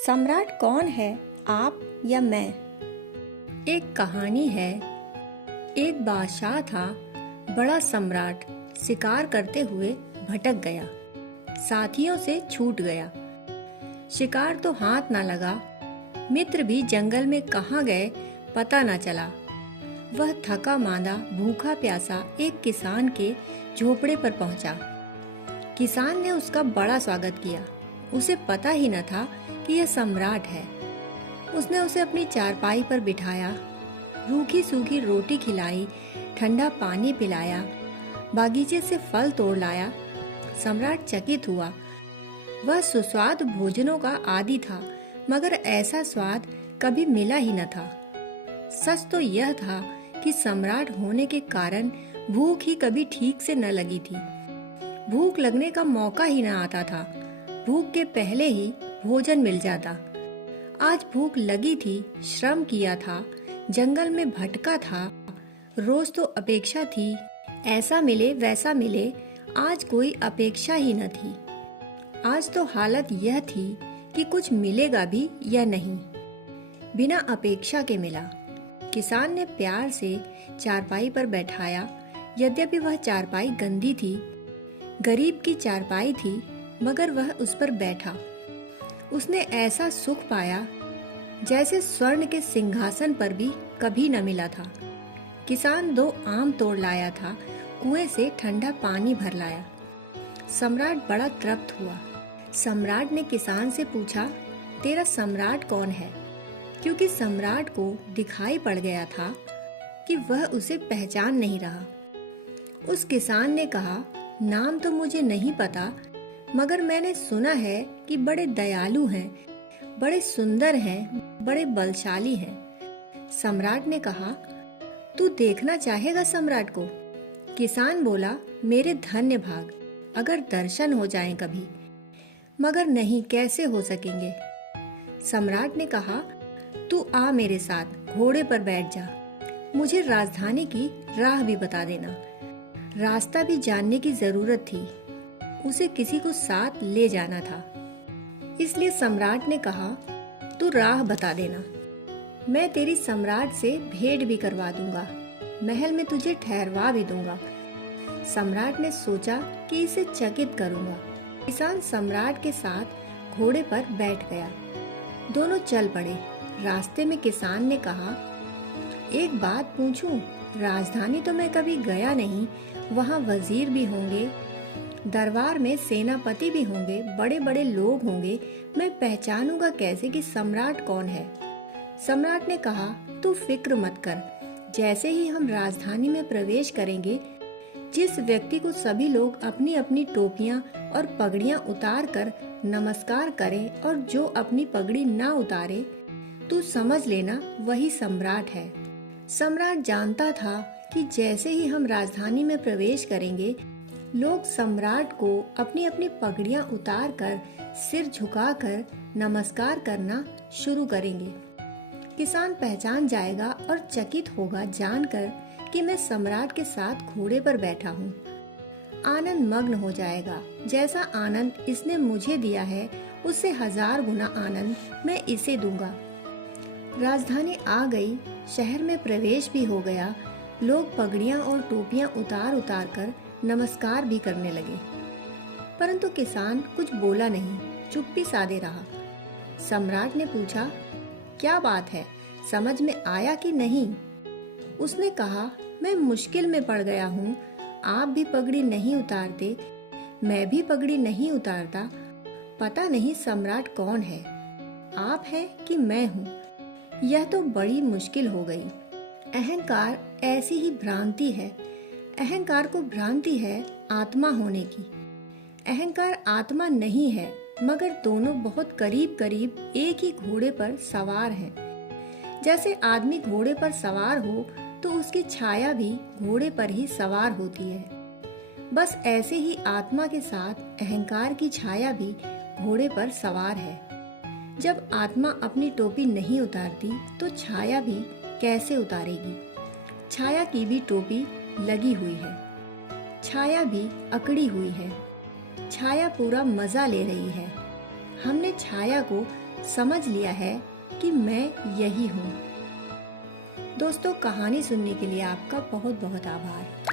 सम्राट कौन है, आप या मैं? एक कहानी है। एक बादशाह था, बड़ा सम्राट। शिकार करते हुए भटक गया, साथियों से छूट गया। शिकार तो हाथ ना लगा, मित्र भी जंगल में कहाँ गए पता ना चला। वह थका मांदा, भूखा प्यासा एक किसान के झोपड़े पर पहुंचा। किसान ने उसका बड़ा स्वागत किया। उसे पता ही न था कि यह सम्राट है। उसने उसे अपनी चारपाई पर बिठाया, रूखी सूखी रोटी खिलाई, ठंडा पानी पिलाया, बागीचे से फल तोड़ लाया। सम्राट चकित हुआ। वह सुस्वादु भोजनों का आदी था, मगर ऐसा स्वाद कभी मिला ही न था। सच तो यह था कि सम्राट होने के कारण भूख ही कभी ठीक से न लगी थी। भूख लगने का मौका ही न आता था। भूख के पहले ही भोजन मिल जाता। आज भूख लगी थी, श्रम किया था, जंगल में भटका था। रोज तो अपेक्षा थी, ऐसा मिले वैसा मिले। आज कोई अपेक्षा ही न थी। आज तो हालत यह थी कि कुछ मिलेगा भी या नहीं। बिना अपेक्षा के मिला। किसान ने प्यार से चारपाई पर बैठाया। यद्यपि वह चारपाई गंदी थी, गरीब की चारपाई थी, मगर वह उस पर बैठा। उसने ऐसा सुख पाया जैसे स्वर्ण के सिंहासन पर भी कभी न मिला था। किसान 2 आम तोड़ लाया था, कुएं से ठंडा पानी भर लाया। सम्राट बड़ा तृप्त हुआ। सम्राट ने किसान से पूछा, तेरा सम्राट कौन है? क्योंकि सम्राट को दिखाई पड़ गया था कि वह उसे पहचान नहीं रहा। उस किसान ने कहा, नाम तो मुझे नहीं पता, मगर मैंने सुना है कि बड़े दयालु हैं, बड़े सुंदर हैं, बड़े बलशाली हैं। सम्राट ने कहा, तू देखना चाहेगा सम्राट को? किसान बोला, मेरे धन्य भाग, अगर दर्शन हो जाएं कभी। मगर नहीं, कैसे हो सकेंगे? सम्राट ने कहा, तू आ मेरे साथ, घोड़े पर बैठ जा। मुझे राजधानी की राह भी बता देना। रास्ता भी जानने की जरूरत थी। उसे किसी को साथ ले जाना था। इसलिए सम्राट ने कहा, तू राह बता देना, मैं तेरी सम्राट से भेंट भी करवा दूंगा, महल में तुझे ठहरवा भी दूंगा। सम्राट ने सोचा कि इसे चकित करूंगा। किसान सम्राट के साथ घोड़े पर बैठ गया। दोनों चल पड़े। रास्ते में किसान ने कहा, एक बात पूछूं? राजधानी तो मैं कभी गया नहीं। वहाँ वजीर भी होंगे, दरबार में सेनापति भी होंगे, बड़े बड़े लोग होंगे। मैं पहचानूंगा कैसे कि सम्राट कौन है? सम्राट ने कहा, तू फिक्र मत कर। जैसे ही हम राजधानी में प्रवेश करेंगे, जिस व्यक्ति को सभी लोग अपनी अपनी टोपियां और पगड़ियां उतार कर नमस्कार करें और जो अपनी पगड़ी ना उतारे, तू समझ लेना वही सम्राट है। सम्राट जानता था कि जैसे ही हम राजधानी में प्रवेश करेंगे, लोग सम्राट को अपनी अपनी पगड़ियां उतार कर, सिर झुकाकर नमस्कार करना शुरू करेंगे। किसान पहचान जाएगा और चकित होगा जानकर कि मैं सम्राट के साथ घोड़े पर बैठा हूँ। आनंद मग्न हो जाएगा। जैसा आनंद इसने मुझे दिया है, उससे 1000 गुना आनंद मैं इसे दूंगा। राजधानी आ गई, शहर में प्रवेश भी हो गया। लोग पगड़ियां और टोपियां उतार उतार कर नमस्कार भी करने लगे। परंतु किसान कुछ बोला नहीं, चुप्पी साधे रहा। सम्राट ने पूछा, क्या बात है, समझ में आया कि नहीं? उसने कहा, मैं मुश्किल में पड़ गया हूँ। आप भी पगड़ी नहीं उतारते, मैं भी पगड़ी नहीं उतारता। पता नहीं सम्राट कौन है, आप हैं कि मैं हूँ? यह तो बड़ी मुश्किल हो गई। अहंकार ऐसी ही भ्रांति है। अहंकार को भ्रांति है आत्मा होने की। अहंकार आत्मा नहीं है, मगर दोनों बहुत करीब करीब एक ही घोड़े पर सवार हैं। जैसे आदमी घोड़े पर सवार हो तो उसकी छाया भी घोड़े पर ही सवार होती है। बस ऐसे ही आत्मा के साथ अहंकार की छाया भी घोड़े पर सवार है। जब आत्मा अपनी टोपी नहीं उतारती तो छाया भी कैसे उतारेगी? छाया की भी टोपी लगी हुई है, छाया भी अकड़ी हुई है। छाया पूरा मजा ले रही है। हमने छाया को समझ लिया है कि मैं यही हूँ। दोस्तों, कहानी सुनने के लिए आपका बहुत बहुत आभार।